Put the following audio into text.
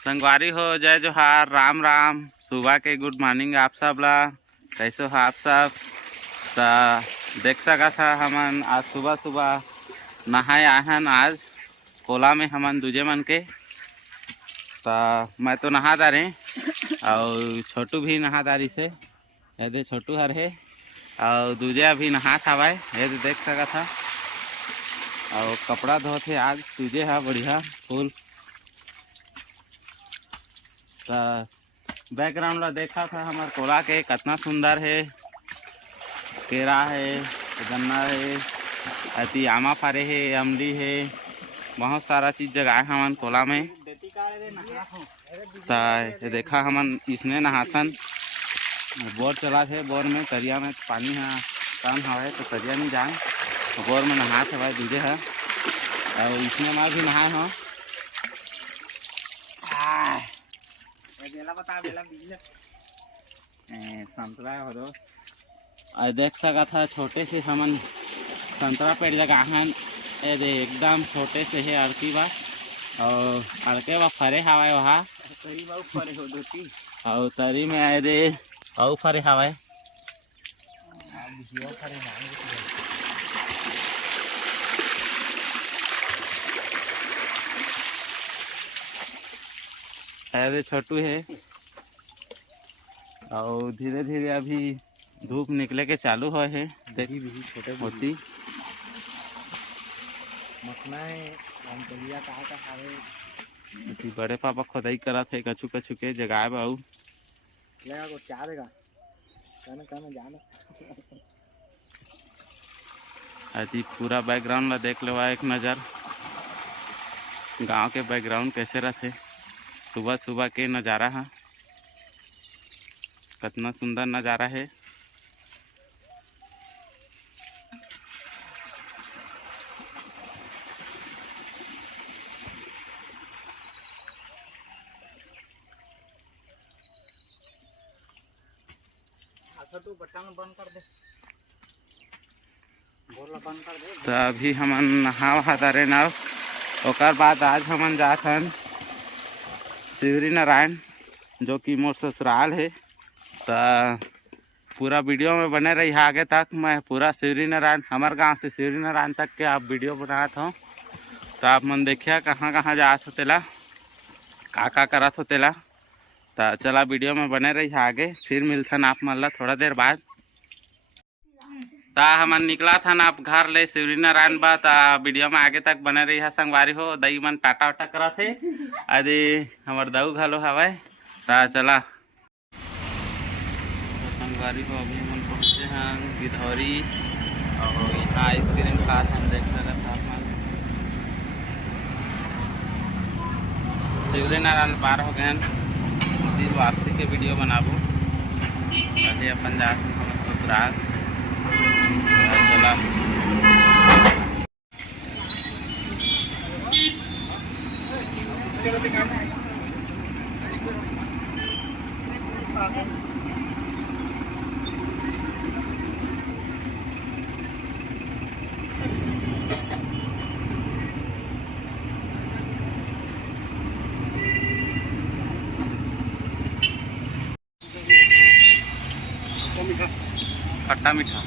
संगवारी हो, जय जोहार, राम राम। सुबह के गुड मॉर्निंग आप सब ला। कैसे हो आप सब? देख सका था हमन आज सुबह सुबह नहाए आहन आज कोला में हमन दूजे मन के। मैं तो नहा दारे और छोटू भी नहा दारी से। ये छोटू हर है और दूजे अभी नहा हवाए, ये देख सका था। और कपड़ा धोते आज तुझे है बढ़िया फुल। बैकग्राउंड ला देखा था हमारे कोला के कितना सुंदर है। केरा है, गन्ना है, अति आमा फारे है, अमली है, बहुत सारा चीज जगाए हमन कोला में। ये देखा हमन इसने नहाथन बोर चला थे। बोर में तरिया में पानी है कम हवा तो तरिया नहीं जाए, बोर में नहात हवा दूजे है। और इसने मैं भी नहाए हो। संतरा हो दो देख सका था। छोटे से हमन संतरा पेड़ लगाहन, एकदम छोटे से है अड़की बा और अड़के बा फरे हवाए वहाँ और तरी में आए दे और फरे हवाए। ऐसे छोटू है और धीरे धीरे अभी धूप निकले के चालू हुए है। देखी भी छोटे होती बड़े पापा खोदाई करा थे कछु कछु के जगाए बाऊ अजी पूरा बैकग्राउंड ला देख लो एक नज़र। गांव के बैकग्राउंड कैसे रहते, सुबह सुबह के नज़ारा है, कितना सुंदर नज़ारा है। तो अभी हमन नहा वहा तारे ना, ओकर बाद आज हमन जाथन शिवरी नारायण जो कि मोर ससुराल है। तो पूरा वीडियो में बने रही आगे तक। मैं पूरा शिवरी नारायण हमारे गांव से शिवरी नारायण तक के आप वीडियो बनात हूँ। तो आप मन देखिए कहाँ कहाँ जात हो तेला, का करत हो तेला। तो चला वीडियो में बने रही आगे, फिर मिलथन आप मन ला थोड़ा देर बाद। ता हमन निकला था ना आप घर ले शिवरी नारायण बा। वीडियो में आगे तक बने रही है। संगवारी हो दई मन टाटा वाटा करा थे आदि हमार दाऊ घलो हवाए। ता चला तो संगवारी हो अभी हम पहुँचे हैं गिधौरी और यहाँ आइसक्रीम खा हम देख सकते था। शिवरी नारायण पार हो गए, फिर वापसी के वीडियो बनाबू। अभी अपन जाते हम ससुराल। चला खट्टा मीठा